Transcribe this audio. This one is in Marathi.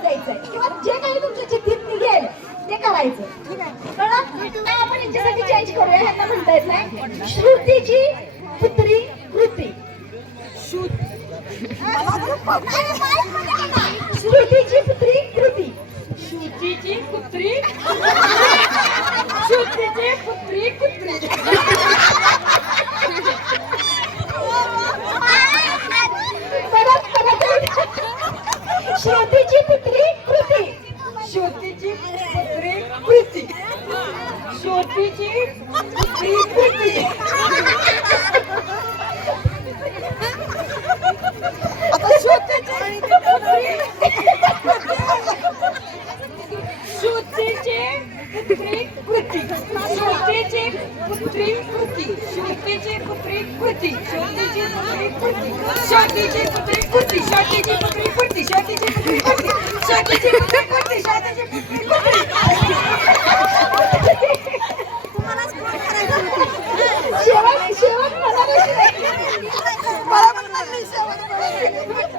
द्यायचंय किंवा जे काही तुमच्या चिठ्ठीत निघेल ते करायचं. ठीक आहे, कळलं? आपण यांच्यासाठी चेंज करूया. ह्यांना म्हणता येत नाही. श्रुतीची पुत्री कृती. श्रुतीची पुत्री कृती. श्रुतीची पुत्री श्रुतीची पुत्री कुत्री. श्रुतीची पुत्री कृती. श्रुतीची पुत्री कृती. श्रुतीची पुत्री कृती. आता श्रुतीची पुत्री श्रुतीची पुत्री कृती. श्रुतीची पुत्री कृती. श्रुतीची पुत्री कृती. श्रुतीची पुत्री कृती. श्रुतीची पुत्री कृती. श्रुतीची पुत्री कृती. श्रुतीची पुत्री कृती. श्रुतीची पुत्री कृती. श्रुतीची पुत्री कृती. शेवट शेवट मला मला पण म्हणली शेवट.